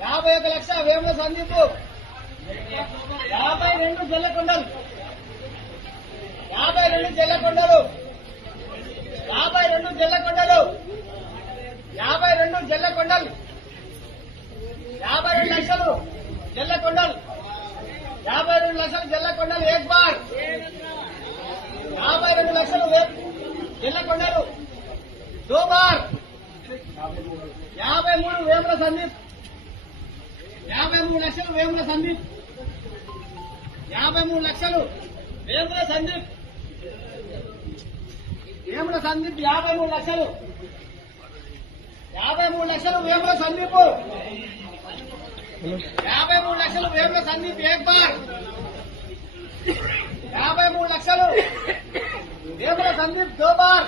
51 లక్షల వేముల సందీప్ 52 జల్లకొండలు 52 జల్లకొండలు 52 జల్లకొండలు 52 జల్లకొండలు 52 లక్షలు జల్లకొండలు 52 లక్షలు జల్లకొండలు ఏక్ బార్ 52 లక్షలు జల్లకొండలు దో బార్ 53 వేముల సందీప్ 53 లక్షలు వేముల సందీప్ 53 లక్షలు వేముల సందీప్ 53 లక్షలు 53 లక్షలు వేముల సందీప్ 53 లక్షలు వేముల సందీప్ ఏక్ బార్ 53 లక్షలు వేముల సందీప్ దో బార్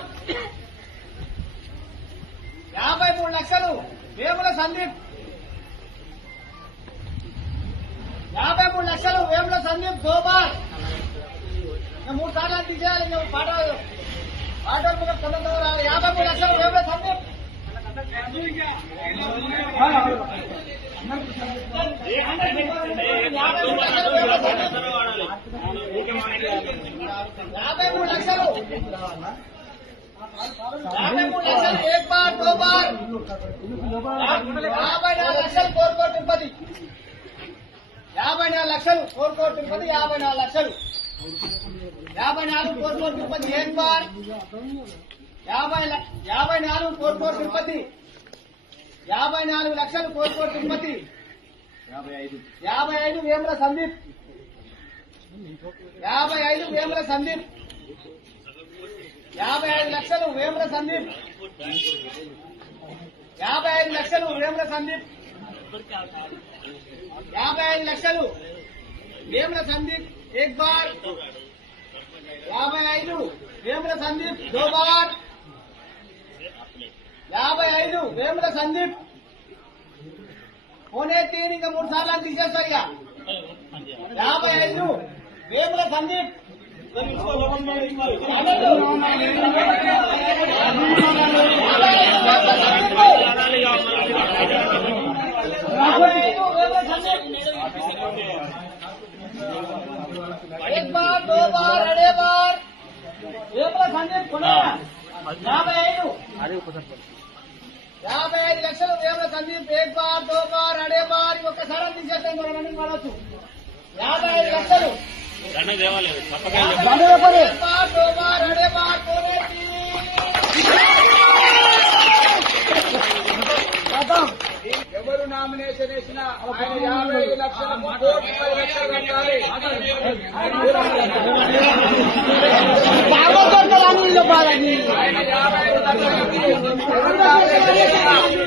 53 లక్షలు వేముల సందీప్ 53 లక్షలు వేముల సందీప్ దో బార్ 3 సార్లు తీసేయాలి పాట 53 లక్షలు వేముల సందీప్ 53 లక్షలు 53 లక్షలు ఏక్ బార్ దో బార్ 54 లక్షలు కోరుకోటి తిరుపతి 54 లక్షలు కోరుకోటి తిరుపతి 54 లక్షలు 54 కోరుకోటి తిరుపతి ఏక్ బార్ 54 కోరుకోటి తిరుపతి 54 లక్షలు కోరుకోటి తిరుపతి 55 వేముల సందీప్ 55 వేముల సందీప్ 55 లక్షలు వేముల సందీప్ 55 లక్షలు వేముల సందీప్ 55 లక్షలు వేముల సందీప్ ఏక్ బార్ 55 వేముల సందీప్ దో బార్ 55 వేముల సందీప్ పోనే తీని ఇంకా 3 సార్లు తీసేస్తారు ఇక 55 వేముల సందీప్ 1 बार 2 बार अड़े बार वेमुల సందీప్ 55 లక్షలు వేముల సందీప్ 1 बार 2 बार अड़े बार ఒక్కసారి తీసేస్తాం మనం రన్నింగ్ వాడొచ్చు 55 లక్షలు రన్నింగ్ దేవాలి తప్పకుండా 1 बार 2 बार अड़े बार కోనే ఎవరు నామినేషన్ వేసినా 55 లక్షలకు కోటి 10 లక్షలు కట్టాలి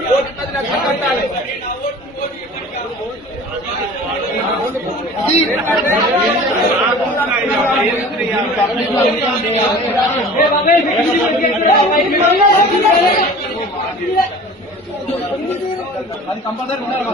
కోటి 10 లక్షలు కట్టాలి అది కంపల్సరీ ఉండాలి.